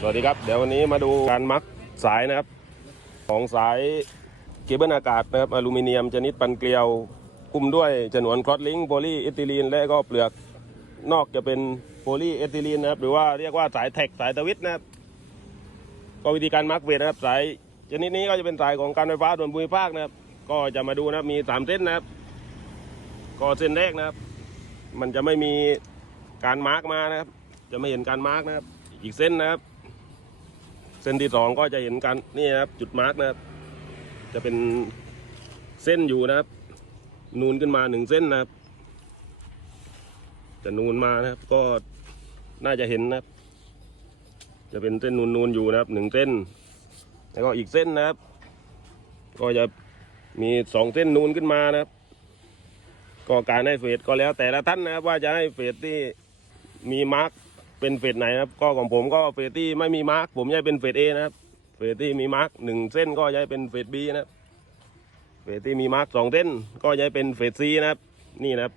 สวัสดีครับ เดี๋ยววันนี้มาดูการมักสายนะครับ ของสายเคเบิลอากาศนะครับอลูมิเนียมชนิดปันเกลียวคุมด้วยฉนวนคลอตลิงโพลีเอทิลีนและก็เปลือกนอกจะเป็นโพลีเอทิลีนนะครับ หรือว่าเรียกว่าสายแท็กสายตะวิทนะครับ ก็วิธีการมักเวทนะครับ สายชนิดนี้ก็จะเป็นสายของการไฟฟ้าส่วนภูมิภาคนะครับ ก็จะมาดูนะครับมีสามเส้นนะครับก็เส้นแรกนะครับ มันจะไม่มีการมาร์กมานะครับ จะไม่เห็นการมาร์กนะครับ อีกเส้นนะครับ เส้นที่สองก็จะเห็นกันนี่นะครับ จุดมาร์กนะครับ จะเป็นเส้นอยู่นะครับ นูนขึ้นมาหนึ่งเส้นนะครับ จะนูนมานะครับ ก็น่าจะเห็นนะครับ จะเป็นเส้นนูนๆอยู่นะครับหนึ่งเส้น แล้วก็อีกเส้นนะครับ ก็จะมีสองเส้นนูนขึ้นมานะครับ ก็การให้เฟสก็แล้วแต่ละท่านนะครับว่าจะให้เฟสที่มีมาร์ก เป็นเฟสไหนนะครับ ก็ของผมก็เฟสที่ไม่มีมาร์กผมย้ายเป็นเฟสเอนะครับ เฟสที่มีมาร์กหนึ่งเส้นก็ย้ายเป็นเฟสบีนะครับ เฟสที่มีมาร์กสองเส้นก็ย้ายเป็นเฟสซีนะครับ นี่นะครับ